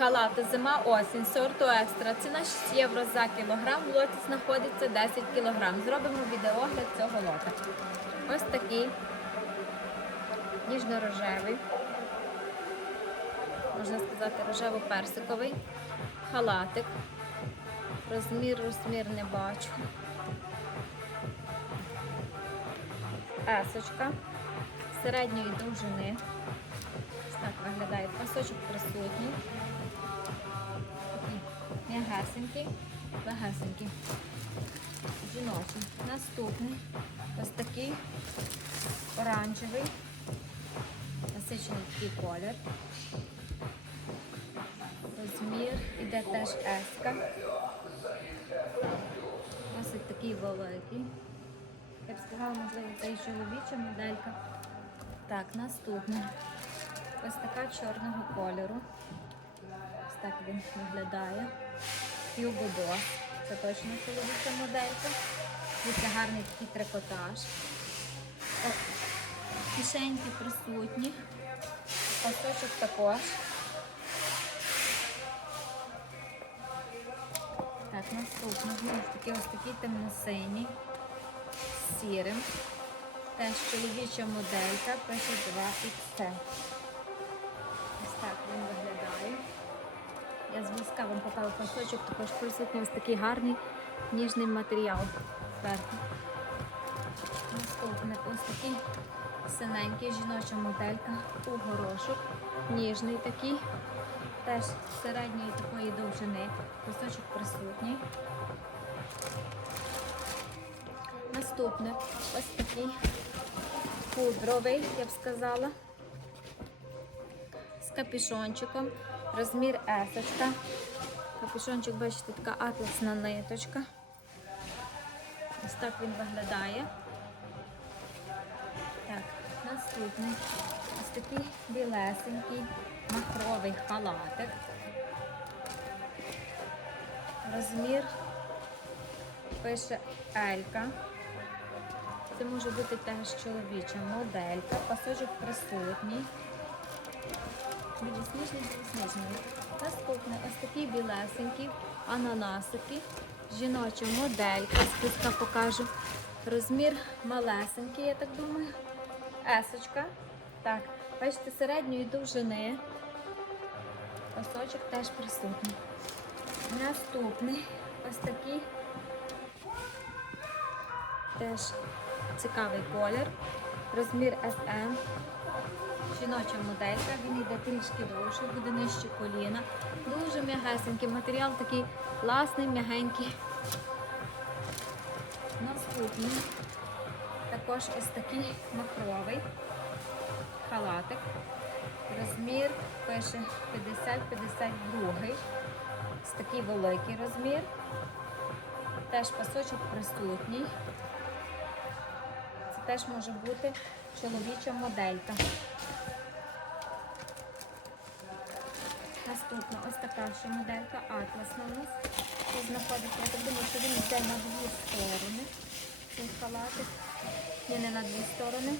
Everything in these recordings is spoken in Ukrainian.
Халати зима осінь сорту екстра. Ціна 6 євро за кілограм. В лоті знаходиться 10 кілограм. Зробимо відеогляд цього лота. Ось такий ніжно-рожевий, можна сказати, рожево-персиковий халатик. Розмір, розмір не бачу. Есочка середньої довжини. Ось так виглядає. Пасочок присутній. М'ягесенький, легесенький. Жіночий. Наступний ось такий оранжевий, насичений такий колір. Розмір іде теж еска. Досить такий великий. Я б сказала, можливо, це і чоловіча моделька. Так, наступний. Ось така чорного кольору. Ось так він виглядає. Hugo. Це точно чоловіча моделька. Дивіться, гарний такий трикотаж. О, кишеньки присутні. Пасочок також. Так, наступний. Ось такий ось такий темно-синій сірим. Теж чоловіча моделька, пише 2XC. Ось зблизька вам покажу пасочок, також присутній ось такий гарний ніжний матеріал. Наступне ось такий синенький жіноча моделька у горошок. Ніжний такий. Теж середньої такої довжини. Пасочок присутній. Наступне ось такий пудровий, я б сказала, з капюшончиком, розмір есочка. Капюшончик, бачите, така атласна ниточка. Ось так він виглядає. Так, наступний ось такий білесенький махровий халатик. Розмір пише Елька. Це може бути теж чоловіча моделька, пасочок присутній. Білосніжний, білосніжний. Наступне ось такий білесенький, ананасики, жіноча моделька, списка покажу. Розмір малесенький, я так думаю. Есочка. Так, бачите, середньої довжини. Пасочок теж присутній. Наступний ось такий теж цікавий колір. Розмір SM. Жіноча моделька, він йде трішки довше, буде нижче коліна. Дуже м'ягесенький матеріал, такий класний, м'ягенький. Наступний також ось такий махровий халатик. Розмір пише 50-52. Ось такий великий розмір. Теж пасочок присутній. Теж може бути чоловіча моделька. Наступна ось така ще моделька атласна у нас. Тут знаходиться, я так думаю, що він йде на дві сторони. Цей халатик. Ні, не на дві сторони.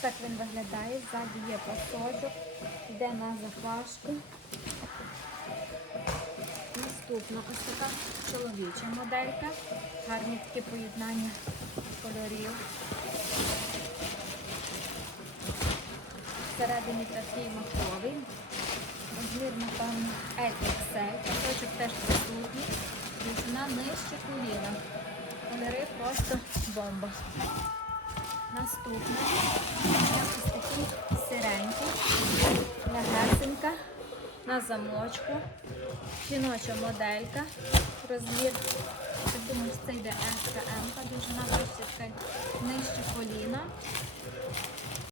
Так він виглядає. Ззаді є пасочок, йде на запашку. Наступна ось така чоловіча моделька. Гарні такі поєднання кольорів. Всередині такий махровий. Розмір, напевно, XL. Пасочок теж присутній. Довжина нижче коліна. Кольори просто бомба. Наступне. Ось такий сиренький. Легесенька. На замочку. Жіноча моделька. Розмір. Я думаю, що це йде СКМ. Довжина вище нижче коліна.